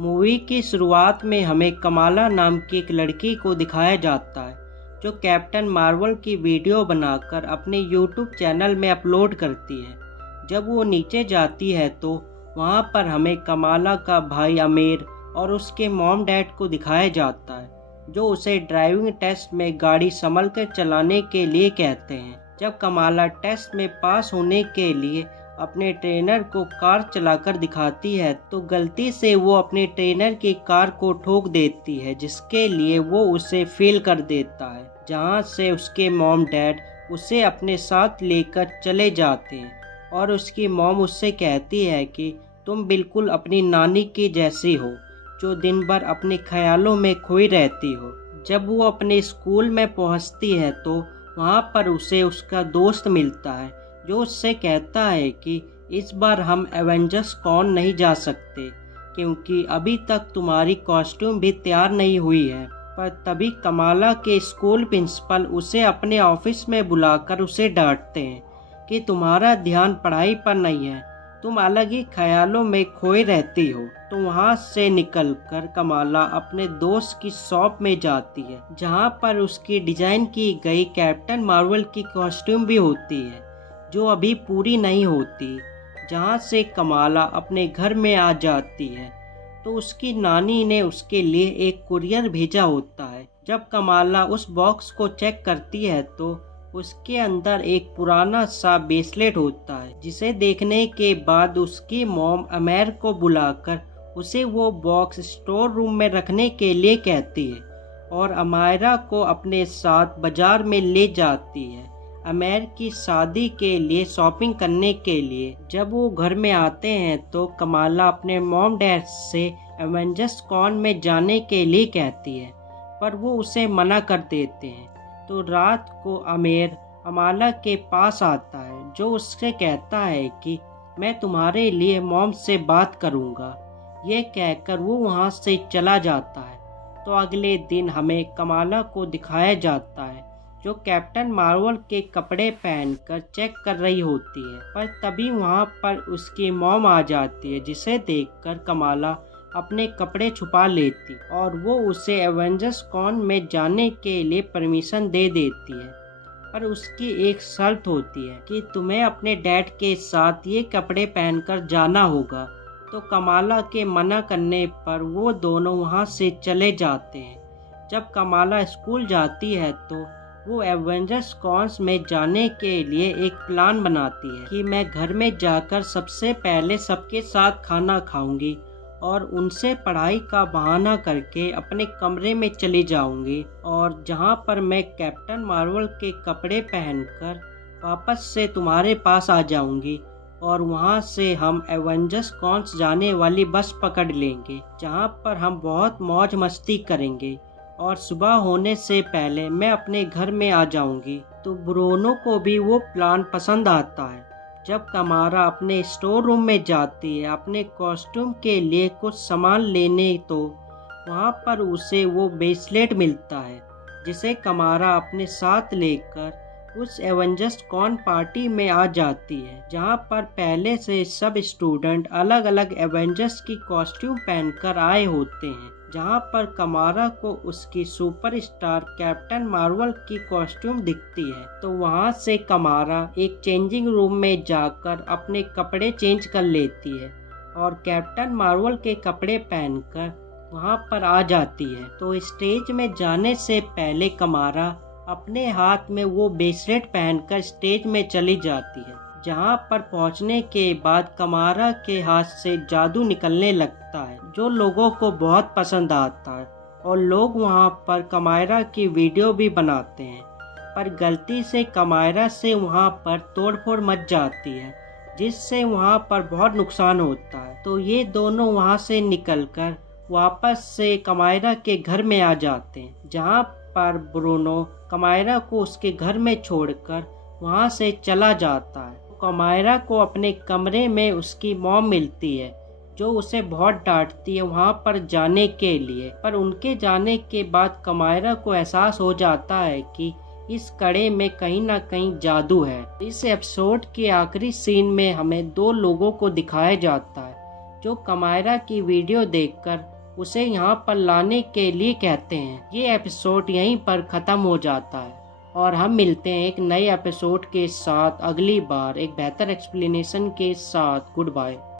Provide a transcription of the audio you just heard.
Movie की शुरुआत में हमें कमाला नाम की एक लड़की को दिखाया जाता है जो कैप्टन मार्वल की वीडियो बनाकर अपने यूट्यूब चैनल में अपलोड करती है। जब वो नीचे जाती है तो वहाँ पर हमें कमाला का भाई आमिर और उसके मॉम डैड को दिखाया जाता है जो उसे ड्राइविंग टेस्ट में गाड़ी संभल कर चलाने के लिए कहते हैं। जब कमाला टेस्ट में पास होने के लिए अपने ट्रेनर को कार चलाकर दिखाती है तो गलती से वो अपने ट्रेनर की कार को ठोक देती है, जिसके लिए वो उसे फेल कर देता है, जहाँ से उसके मॉम डैड उसे अपने साथ लेकर चले जाते हैं और उसकी मॉम उससे कहती है कि तुम बिल्कुल अपनी नानी की जैसी हो जो दिन भर अपने ख्यालों में खोई रहती हो। जब वो अपने स्कूल में पहुँचती है तो वहाँ पर उसे उसका दोस्त मिलता है जो उससे कहता है कि इस बार हम एवेंजर्स कॉन नहीं जा सकते क्योंकि अभी तक तुम्हारी कॉस्ट्यूम भी तैयार नहीं हुई है। पर तभी कमाला के स्कूल प्रिंसिपल उसे अपने ऑफिस में बुलाकर उसे डांटते हैं कि तुम्हारा ध्यान पढ़ाई पर नहीं है, तुम अलग ही ख्यालों में खोए रहती हो। तो वहाँ से निकलकर कमाला अपने दोस्त की शॉप में जाती है जहाँ पर उसकी डिजाइन की गई कैप्टन मार्वल की कॉस्ट्यूम भी होती है जो अभी पूरी नहीं होती, जहाँ से कमाला अपने घर में आ जाती है तो उसकी नानी ने उसके लिए एक कुरियर भेजा होता है। जब कमाला उस बॉक्स को चेक करती है तो उसके अंदर एक पुराना सा ब्रेसलेट होता है, जिसे देखने के बाद उसकी मॉम अमेर को बुलाकर उसे वो बॉक्स स्टोर रूम में रखने के लिए कहती है और अमायरा को अपने साथ बाजार में ले जाती है अमेर की शादी के लिए शॉपिंग करने के लिए। जब वो घर में आते हैं तो कमाला अपने मॉम डैड से एवेंजर्स कॉन में जाने के लिए कहती है पर वो उसे मना कर देते हैं। तो रात को आमिर कमाला के पास आता है जो उससे कहता है कि मैं तुम्हारे लिए मॉम से बात करूंगा। ये कहकर वो वहाँ से चला जाता है। तो अगले दिन हमें कमाला को दिखाया जाता है जो कैप्टन मार्वल के कपड़े पहनकर चेक कर रही होती है, पर तभी वहाँ पर उसकी मॉम आ जाती है जिसे देखकर कमाला अपने कपड़े छुपा लेती और वो उसे एवेंजर्स कॉन में जाने के लिए परमिशन दे देती है। पर उसकी एक शर्त होती है कि तुम्हें अपने डैड के साथ ये कपड़े पहनकर जाना होगा। तो कमाला के मना करने पर वो दोनों वहाँ से चले जाते हैं। जब कमाला स्कूल जाती है तो वो एवेंजर्स कॉन्स में जाने के लिए एक प्लान बनाती है कि मैं घर में जाकर सबसे पहले सबके साथ खाना खाऊंगी और उनसे पढ़ाई का बहाना करके अपने कमरे में चली जाऊंगी और जहां पर मैं कैप्टन मार्वल के कपड़े पहनकर वापस से तुम्हारे पास आ जाऊंगी और वहां से हम एवेंजर्स कॉन्स जाने वाली बस पकड़ लेंगे जहां पर हम बहुत मौज मस्ती करेंगे और सुबह होने से पहले मैं अपने घर में आ जाऊंगी। तो ब्रूनो को भी वो प्लान पसंद आता है। जब कमारा अपने स्टोर रूम में जाती है अपने कॉस्ट्यूम के लिए कुछ सामान लेने तो वहाँ पर उसे वो ब्रेसलेट मिलता है जिसे कमारा अपने साथ लेकर उस एवेंजर्स कॉन पार्टी में आ जाती है जहाँ पर पहले से सब स्टूडेंट अलग अलग एवेंजर्स की कॉस्ट्यूम पहनकर आए होते हैं, जहाँ पर कमारा को उसकी सुपरस्टार कैप्टन मार्वल की कॉस्ट्यूम दिखती है। तो वहाँ से कमारा एक चेंजिंग रूम में जाकर अपने कपड़े चेंज कर लेती है और कैप्टन मार्वल के कपड़े पहनकर वहाँ पर आ जाती है। तो स्टेज में जाने से पहले कमारा अपने हाथ में वो ब्रेसलेट पहनकर स्टेज में चली जाती है, जहाँ पर पहुँचने के बाद कमारा के हाथ से जादू निकलने लगता है जो लोगों को बहुत पसंद आता है और लोग वहाँ पर कमायरा की वीडियो भी बनाते हैं। पर गलती से कमायरा से वहाँ पर तोड़फोड़ मच जाती है जिससे वहाँ पर बहुत नुकसान होता है। तो ये दोनों वहाँ से निकलकर वापस से कमायरा के घर में आ जाते हैं, जहाँ पर ब्रूनो कमायरा को उसके घर में छोड़कर वहाँ से चला जाता है। कमायरा को अपने कमरे में उसकी मॉम मिलती है जो उसे बहुत डांटती है वहाँ पर जाने के लिए। पर उनके जाने के बाद कमायरा को एहसास हो जाता है कि इस कड़े में कहीं ना कहीं जादू है। इस एपिसोड के आखिरी सीन में हमें दो लोगों को दिखाया जाता है जो कमायरा की वीडियो देखकर उसे यहाँ पर लाने के लिए कहते हैं। ये एपिसोड यहीं पर ख़त्म हो जाता है और हम मिलते हैं एक नए एपिसोड के साथ अगली बार एक बेहतर एक्सप्लेनेशन के साथ। Good bye.